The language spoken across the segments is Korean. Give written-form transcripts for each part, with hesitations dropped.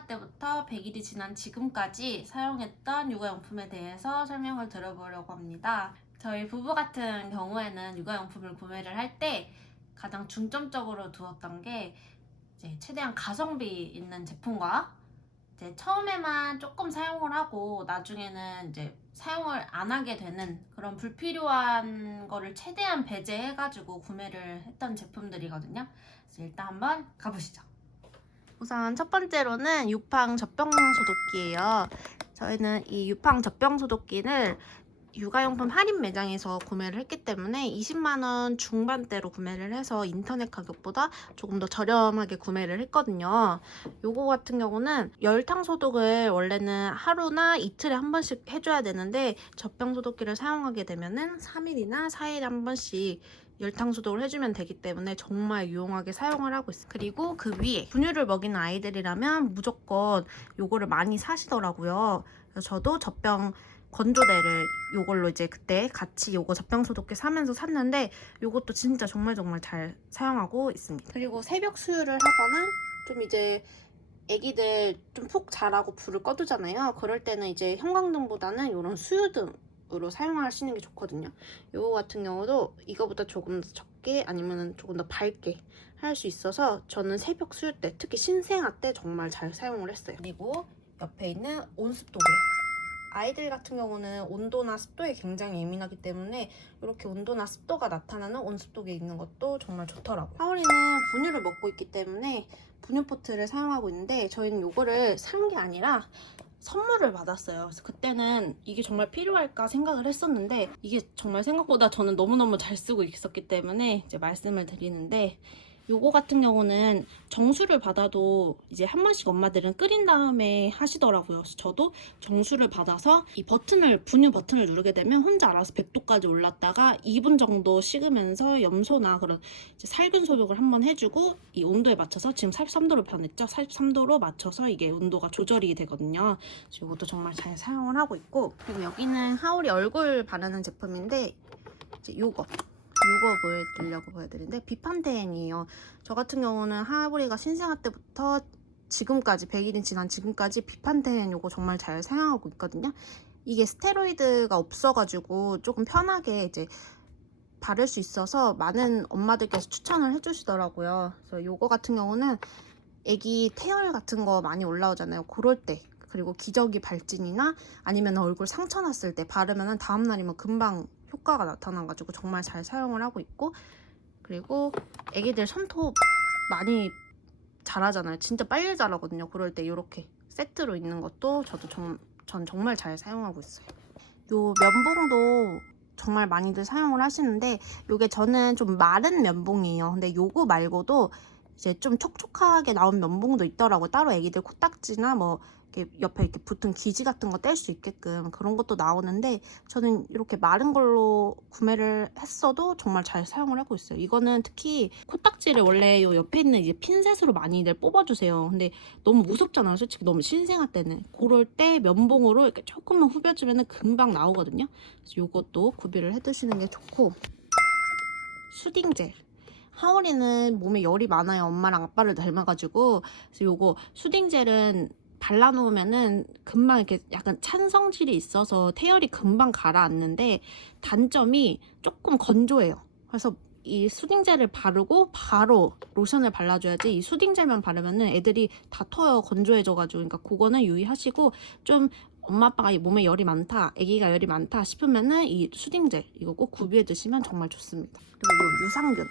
신생아 때부터 100일이 지난 지금까지 사용했던 육아용품에 대해서 설명을 드려보려고 합니다. 저희 부부 같은 경우에는 육아용품을 구매를 할 때 가장 중점적으로 두었던 게 이제 최대한 가성비 있는 제품과 이제 처음에만 조금 사용을 하고 나중에는 이제 사용을 안 하게 되는 그런 불필요한 거를 최대한 배제해가지고 구매를 했던 제품들이거든요. 그래서 일단 한번 가보시죠. 우선 첫 번째로는 유팡 젖병 소독기예요. 저희는 이 유팡 젖병 소독기를 육아용품 할인 매장에서 구매를 했기 때문에 20만원 중반대로 구매를 해서 인터넷 가격보다 조금 더 저렴하게 구매를 했거든요. 요거 같은 경우는 열탕 소독을 원래는 하루나 이틀에 한 번씩 해줘야 되는데 젖병 소독기를 사용하게 되면은 3일이나 4일에 한 번씩 열탕 소독을 해주면 되기 때문에 정말 유용하게 사용을 하고 있어요. 그리고 그 위에 분유를 먹이는 아이들이라면 무조건 요거를 많이 사시더라고요. 그래서 저도 젖병 건조대를 요걸로 이제 그때 같이 요거 젖병 소독기 사면서 샀는데 요것도 진짜 정말 잘 사용하고 있습니다. 그리고 새벽 수유를 하거나 좀 이제 애기들 좀 푹 자라고 불을 꺼두잖아요. 그럴 때는 이제 형광등보다는 이런 수유등으로 사용하시는 게 좋거든요. 요거 같은 경우도 이거보다 조금 더 적게 아니면 조금 더 밝게 할 수 있어서 저는 새벽 수유 때 특히 신생아 때 정말 잘 사용을 했어요. 그리고 옆에 있는 온습도계, 아이들 같은 경우는 온도나 습도에 굉장히 예민하기 때문에 이렇게 온도나 습도가 나타나는 온습도계 있는 것도 정말 좋더라고요. 하울이는 분유를 먹고 있기 때문에 분유포트를 사용하고 있는데 저희는 이거를 산 게 아니라 선물을 받았어요. 그래서 그때는 이게 정말 필요할까 생각을 했었는데 이게 정말 생각보다 저는 너무너무 잘 쓰고 있었기 때문에 이제 말씀을 드리는데, 요거 같은 경우는 정수를 받아도 이제 한 번씩 엄마들은 끓인 다음에 하시더라고요. 그래서 저도 정수를 받아서 이 버튼을, 분유 버튼을 누르게 되면 혼자 알아서 100도까지 올랐다가 2분 정도 식으면서 염소나 그런 이제 살균 소독을 한번 해주고 이 온도에 맞춰서, 지금 43도로 변했죠? 43도로 맞춰서 이게 온도가 조절이 되거든요. 그래서 이것도 정말 잘 사용을 하고 있고, 그리고 여기는 하울이 얼굴 바르는 제품인데 이제 요거 보여드리는데 비판텐이에요. 저 같은 경우는 하울이가 신생아 때부터 지금까지 100일이 지난 지금까지 비판텐 요거 정말 잘 사용하고 있거든요. 이게 스테로이드가 없어가지고 조금 편하게 이제 바를 수 있어서 많은 엄마들께서 추천을 해주시더라고요. 그래서 요거 같은 경우는 애기 태열 같은 거 많이 올라오잖아요. 그럴 때, 그리고 기저귀 발진이나 아니면 얼굴 상처 났을 때 바르면 다음날이면 금방 효과가 나타나가지고 정말 잘 사용을 하고 있고, 그리고 애기들 손톱 많이 자라잖아요. 진짜 빨리 자라거든요. 그럴 때 이렇게 세트로 있는 것도 전 정말 잘 사용하고 있어요. 요 면봉도 정말 많이들 사용을 하시는데 요게 저는 좀 마른 면봉이에요. 근데 요거 말고도 이제 좀 촉촉하게 나온 면봉도 있더라고요. 따로 애기들 코딱지나 뭐 이렇게 옆에 이렇게 붙은 기지 같은 거 뗄 수 있게끔 그런 것도 나오는데 저는 이렇게 마른 걸로 구매를 했어도 정말 잘 사용을 하고 있어요. 이거는 특히 코딱지를 원래 요 옆에 있는 이제 핀셋으로 많이들 뽑아주세요. 근데 너무 무섭잖아요. 솔직히 너무 신생아 때는. 그럴 때 면봉으로 이렇게 조금만 후벼주면 금방 나오거든요. 그래서 요것도 구비를 해두시는 게 좋고, 수딩젤. 하울이는 몸에 열이 많아요. 엄마랑 아빠를 닮아가지고. 그래서 요거 수딩젤은 발라놓으면은 금방 이렇게 약간 찬 성질이 있어서 태열이 금방 가라앉는데 단점이 조금 건조해요. 그래서 이 수딩젤을 바르고 바로 로션을 발라줘야지, 이 수딩젤만 바르면은 애들이 다 터요. 건조해져가지고. 그러니까 그거는 유의하시고, 좀 엄마 아빠가 몸에 열이 많다, 아기가 열이 많다 싶으면은 이 수딩젤 이거 꼭 구비해 두시면 정말 좋습니다. 그리고 요 유산균.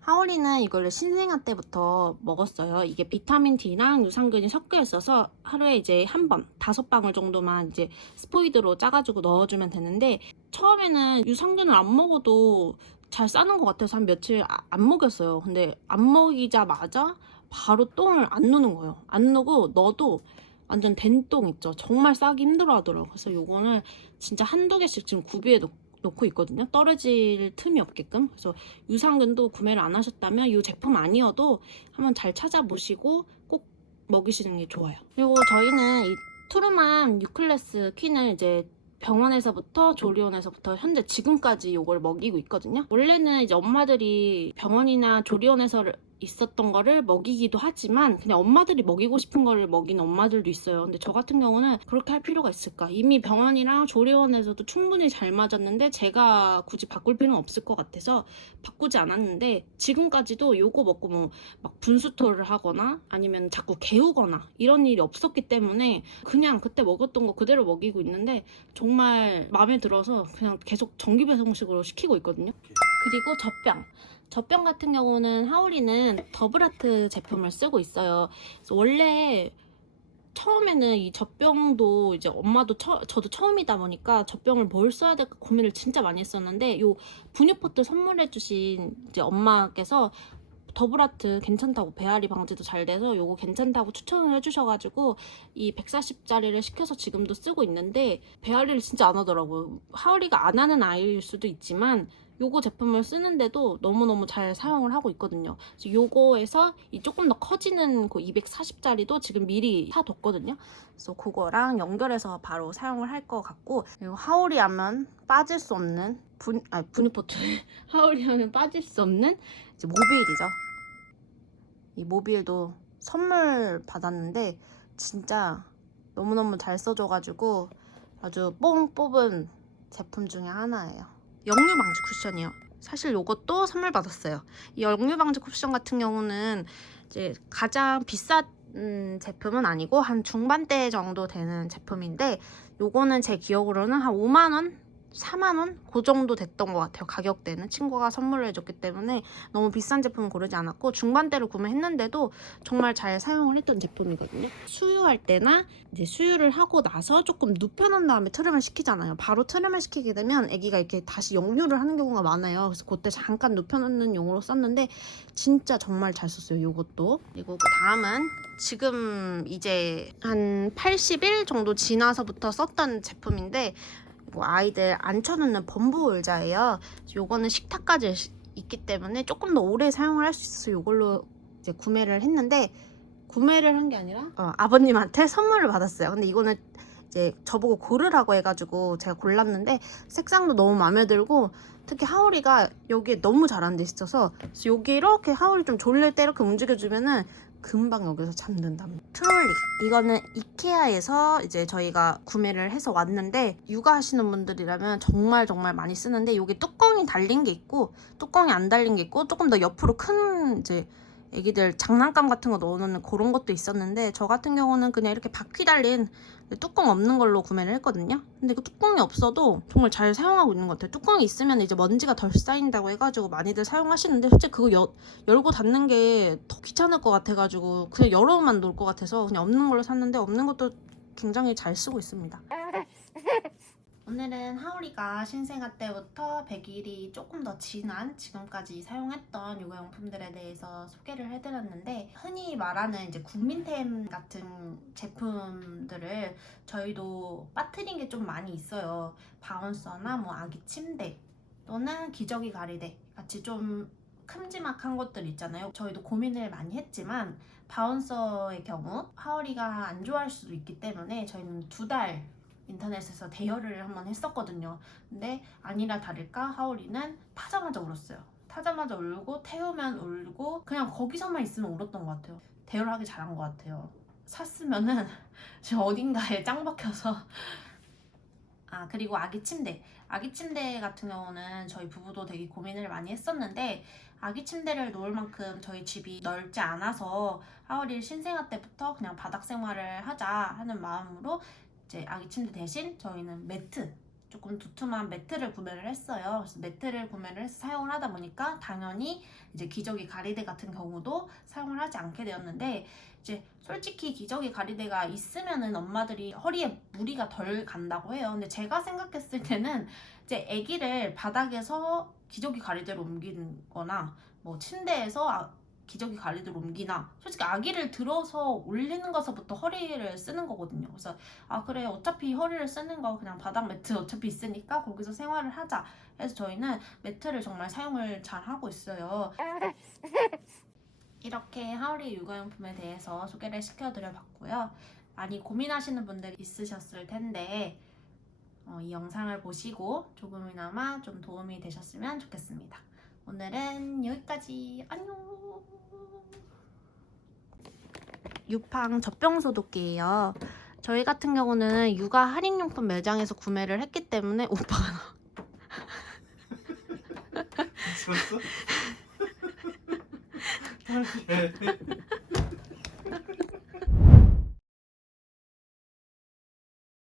하울이는 이걸 신생아 때부터 먹었어요. 이게 비타민 D랑 유산균이 섞여 있어서 하루에 이제 한 번 5방울 정도만 이제 스포이드로 짜가지고 넣어주면 되는데, 처음에는 유산균을 안 먹어도 잘 싸는 것 같아서 한 며칠 안 먹였어요. 근데 안 먹이자마자 바로 똥을 안 누는 거예요. 안 누고 넣어도 완전 된 똥 있죠. 정말 싸기 힘들어 하더라고요. 그래서 요거는 진짜 한두 개씩 지금 구비해 놓고 있거든요. 떨어질 틈이 없게끔. 그래서 유산균도 구매를 안 하셨다면 이 제품 아니어도 한번 잘 찾아보시고 꼭 먹이시는 게 좋아요. 그리고 저희는 이 투르만 뉴클래스 퀸을 이제 병원에서부터 조리원에서부터 현재 지금까지 이걸 먹이고 있거든요. 원래는 이제 엄마들이 병원이나 조리원에서 있었던 거를 먹이기도 하지만 그냥 엄마들이 먹이고 싶은 거를 먹이는 엄마들도 있어요. 근데 저 같은 경우는 그렇게 할 필요가 있을까? 이미 병원이랑 조리원에서도 충분히 잘 맞았는데 제가 굳이 바꿀 필요는 없을 것 같아서 바꾸지 않았는데, 지금까지도 요거 먹고 뭐 막 분수토를 하거나 아니면 자꾸 개우거나 이런 일이 없었기 때문에 그냥 그때 먹었던 거 그대로 먹이고 있는데 정말 마음에 들어서 그냥 계속 정기 배송식으로 시키고 있거든요. 그리고 젖병 같은 경우는 하울이는 더블아트 제품을 쓰고 있어요. 그래서 원래 처음에는 이 젖병도 이제 엄마도 저도 처음이다 보니까 젖병을 뭘 써야 될까 고민을 진짜 많이 했었는데, 요 분유포트 선물해주신 이제 엄마께서 더블아트 괜찮다고, 배앓이 방지도 잘 돼서 요거 괜찮다고 추천을 해주셔가지고 이 140짜리를 시켜서 지금도 쓰고 있는데, 배앓이를 진짜 안 하더라고요. 하울이가 안 하는 아이일 수도 있지만 요거 제품을 쓰는데도 너무너무 잘 사용을 하고 있거든요. 그래서 요거에서 이 조금 더 커지는 그 240짜리도 지금 미리 사뒀거든요. 그래서 그거랑 연결해서 바로 사용을 할 것 같고, 그리고 하울이 하면 빠질 수 없는 분유포트 하울이 하면 빠질 수 없는 이제 모빌이죠. 이 모빌도 선물 받았는데 진짜 너무너무 잘 써줘가지고 아주 뽕 뽑은 제품 중에 하나예요. 역류 방지 쿠션이요. 사실 이것도 선물 받았어요. 이 역류 방지 쿠션 같은 경우는 이제 가장 비싼 제품은 아니고 한 중반대 정도 되는 제품인데, 요거는 제 기억으로는 한 5만원? 4만원? 그 정도 됐던 것 같아요. 가격대는 친구가 선물을 해줬기 때문에 너무 비싼 제품은 고르지 않았고 중반대로 구매했는데도 정말 잘 사용을 했던 제품이거든요. 수유할 때나 이제 수유를 하고 나서 조금 눕혀놓은 다음에 트림을 시키잖아요. 바로 트림을 시키게 되면 아기가 이렇게 다시 역류를 하는 경우가 많아요. 그래서 그때 잠깐 눕혀놓는 용으로 썼는데 진짜 정말 잘 썼어요. 이것도. 그리고 그 다음은 지금 이제 한 80일 정도 지나서부터 썼던 제품인데, 아이들 앉혀놓는 범부 의자예요. 요거는 식탁까지 있기 때문에 조금 더 오래 사용을 할 수 있어서 요걸로 이제 구매를 했는데, 구매를 한 게 아니라 아버님한테 선물을 받았어요. 근데 이거는 이제 저보고 고르라고 해가지고 제가 골랐는데 색상도 너무 마음에 들고, 특히 하울이가 여기에 너무 잘 앉아 있어서 그래서 여기 이렇게 하울이 좀 졸릴 때 이렇게 움직여주면은 금방 여기서 잠든답니다. 트롤리, 이거는 이케아에서 이제 저희가 구매를 해서 왔는데, 육아하시는 분들이라면 정말 많이 쓰는데, 여기 뚜껑이 달린 게 있고 뚜껑이 안 달린 게 있고 조금 더 옆으로 큰 이제 애기들 장난감 같은 거 넣어놓는 그런 것도 있었는데, 저 같은 경우는 그냥 이렇게 바퀴 달린 뚜껑 없는 걸로 구매를 했거든요. 근데 그 뚜껑이 없어도 정말 잘 사용하고 있는 것 같아요. 뚜껑이 있으면 이제 먼지가 덜 쌓인다고 해가지고 많이들 사용하시는데, 솔직히 그거 열고 닫는 게 더 귀찮을 것 같아가지고 그냥 열어만 놓을 것 같아서 그냥 없는 걸로 샀는데, 없는 것도 굉장히 잘 쓰고 있습니다. 오늘은 하울이가 신생아 때부터 100일이 조금 더 지난 지금까지 사용했던 육아용품들에 대해서 소개를 해드렸는데, 흔히 말하는 이제 국민템 같은 제품들을 저희도 빠뜨린 게 좀 많이 있어요. 바운서나 뭐 아기 침대 또는 기저귀 가리대 같이 좀 큼지막한 것들 있잖아요. 저희도 고민을 많이 했지만 바운서의 경우 하울이가 안 좋아할 수도 있기 때문에 저희는 2달 인터넷에서 대여를 한번 했었거든요. 근데 아니라 다를까 하울이는 타자마자 울었어요. 타자마자 울고 태우면 울고 그냥 거기서만 있으면 울었던 것 같아요. 대여를 하기 잘한 것 같아요. 샀으면은 지금 어딘가에 짱 박혀서. 그리고 아기 침대 같은 경우는 저희 부부도 되게 고민을 많이 했었는데, 아기 침대를 놓을 만큼 저희 집이 넓지 않아서 하울이 신생아 때부터 그냥 바닥 생활을 하자 하는 마음으로 이제 아기 침대 대신 저희는 매트, 조금 두툼한 매트를 구매를 했어요. 그래서 매트를 구매를 해서 사용을 하다 보니까 당연히 이제 기저귀 가리대 같은 경우도 사용을 하지 않게 되었는데, 이제 솔직히 기저귀 가리대가 있으면은 엄마들이 허리에 무리가 덜 간다고 해요. 근데 제가 생각했을 때는 이제 아기를 바닥에서 기저귀 가리대로 옮기는 거나 뭐 침대에서 기저귀 가리대로 옮기나, 솔직히 아기를 들어서 올리는 것서부터 허리를 쓰는 거거든요. 그래서 그래, 어차피 허리를 쓰는 거 그냥 바닥 매트 어차피 있으니까 거기서 생활을 하자 해서 저희는 매트를 정말 사용을 잘 하고 있어요. 이렇게 하울이 육아용품에 대해서 소개를 시켜드려봤고요. 많이 고민하시는 분들이 있으셨을 텐데 이 영상을 보시고 조금이나마 좀 도움이 되셨으면 좋겠습니다. 오늘은 여기까지. 안녕. 유팡 젖병 소독기예요. 저희 같은 경우는 육아 할인용품 매장에서 구매를 했기 때문에 오빠가 미쳤어? 다시 해.